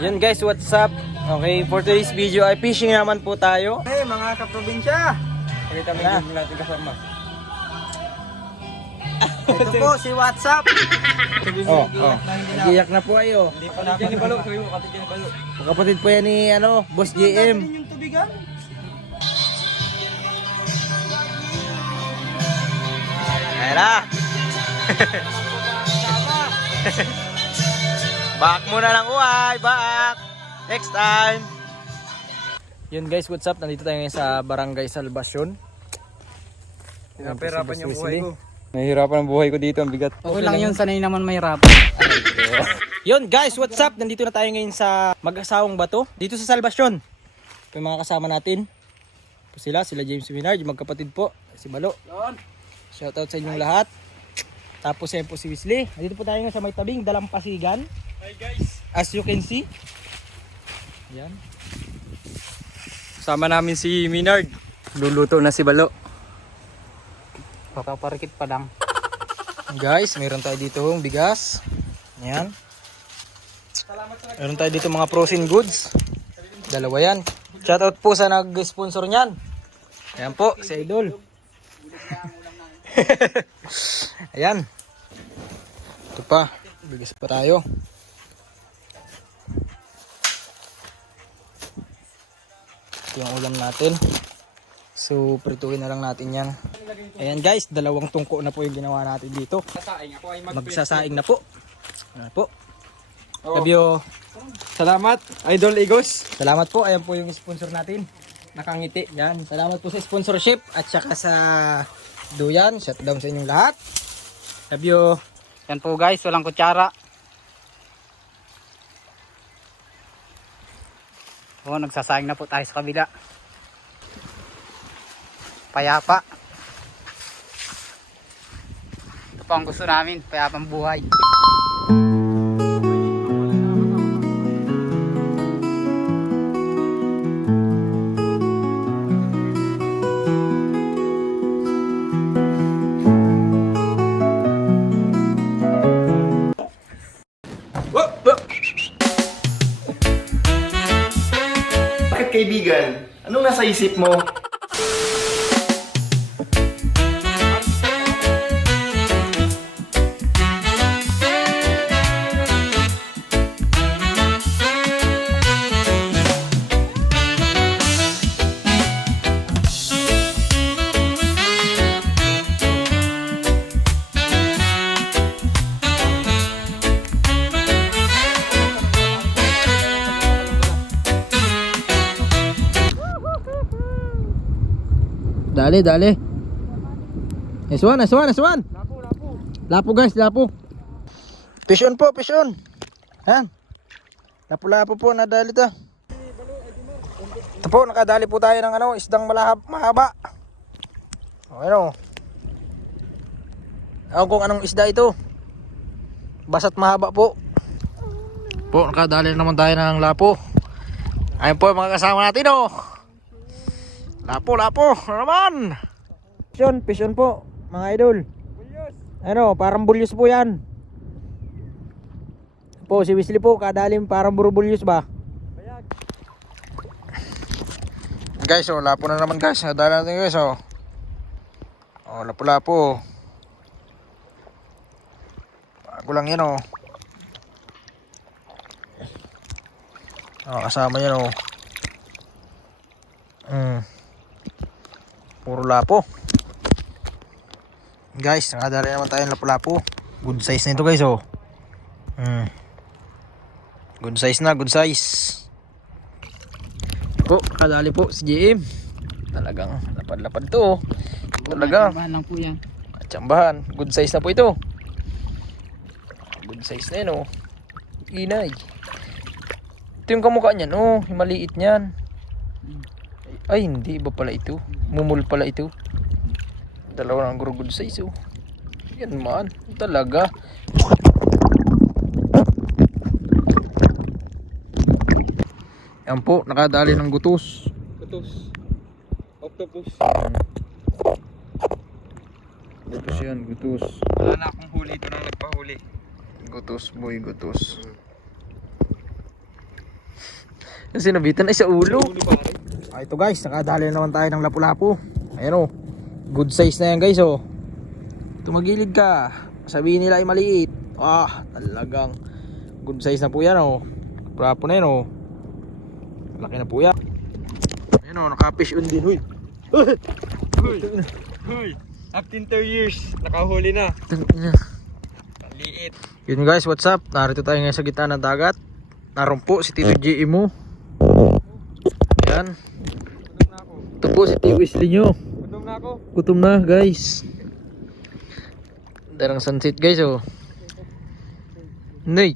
Yun guys, what's up? Okay, for today's video ay fishing naman po tayo. Hey mga kaprobinsya! Pakita mo yung natin kasama. Ito po si WhatsApp. Oh. Nagiyak na po ayo. Hindi pa namin balo. Kapatid po yan ni Boss JM. Yung tubigan. Ayan na. Back muna lang uway, back. Next time. Yun guys, what's up? Nandito tayo ngayon sa Barangay Salvacion. Pinapahirapan yung buhay ko. Nahihirapan ang buhay ko dito, ang bigat. Okay lang yun, sanay naman mahirapan. Yun guys, what's up? Nandito na tayo ngayon sa Mag-asawang Bato, dito sa Salvacion. Yung mga kasama natin. Sila James Winard, yung magkapatid po, si Balo. Shoutout sa inyong lahat. Tapos yan po si Wesley. Nandito po tayo ngayon sa may tabing Dalampasigan. Hi guys. As you can see. Yan. Kasama namin si Minard. Luluto na si Balo. Papaparikit pa lang. Guys, mayroon tayo dito yung bigas. Yan. Mayroon tayo dito mga frozen goods. Dalawa yan. Shoutout po sa nag-sponsor niyan. Ayan po, si Idol. Ayan. Ito pa. Bigas pa tayo. Ito yung ulam natin. So, prituhin na lang natin yan. Ayan guys, dalawang tungko na po yung ginawa natin dito. Magsasaing na po. Ayan po. Love you. Salamat, Idol Igos. Salamat po. Ayan po yung sponsor natin. Nakangiti. Yan. Salamat po sa sponsorship at saka sa duyan. Shutdown sa inyong lahat. Love you. Yan po guys, walang kutsara. Oh, nagsasaing na po tayo sa kabila. Payapa. Ito po ang gusto namin, payapang buhay. Bakit kaibigan? Anong nasa isip mo? Dali, dali. Nice one, nice one, nice one. Lapo guys, lapo. Fish on po, fish on. Yan. Lapo-lapo po, nadali to. Ito po, nakadali po tayo ng isdang mahaba. Ano? Ako kung anong isda ito. Basat mahaba po. Po, nakadali naman tayo ng lapo. Ayun po mga kasama natin Lapo, lapo, naman. Fish on po, mga idol. Parang bulyos po yan. Po, si Wesley po, kadalim parang burubulyos ba? Guys, lapo na naman guys. Nadala natin guys, lapo, lapo. Bago lang yan, kasama yan, puro lapo. Guys, nakadali naman tayo ng lapo-lapo. Good size na ito guys, Good size na, good size. Po, nakadali po si JM. Talagang lapad-lapad to, Talaga. Tsambahan lang po yan. Tsambahan. Good size na po ito. Good size na yan, Inay. Ito yung kamukha niyan, yung maliit niyan. Ay, hindi. Iba pala ito. Mumul pala ito. Dalawa ng good size, Yan man. Talaga. Yan po. Nakadali ng gutos. Gutos. Octopus. Gutos yan. Gutos. Wala na akong huli. Ito na nagpahuli. Gutos boy. Gutos. Kasi nabitan ay sa ulo. Ito guys, nakadali na naman tayo ng lapu-lapu. Ayan o. Good size na yan guys o. Tumagilid ka. Sabihin nila ay maliit. Talagang good size na po yan o. Lapu na yan o. Laki na po yan. Ayan o, naka-fish on din. Huy. Hoy! After 2 years, nakahuli na. Liit. Yun guys, what's up? Narito tayo ngayon sa gitna ng dagat. Naroon po si Tito G.E. mo. Ayan. Ito po si Tito Wesley nyo. Gutom na ako. Gutom na guys. Darang sunset guys oh. Nay.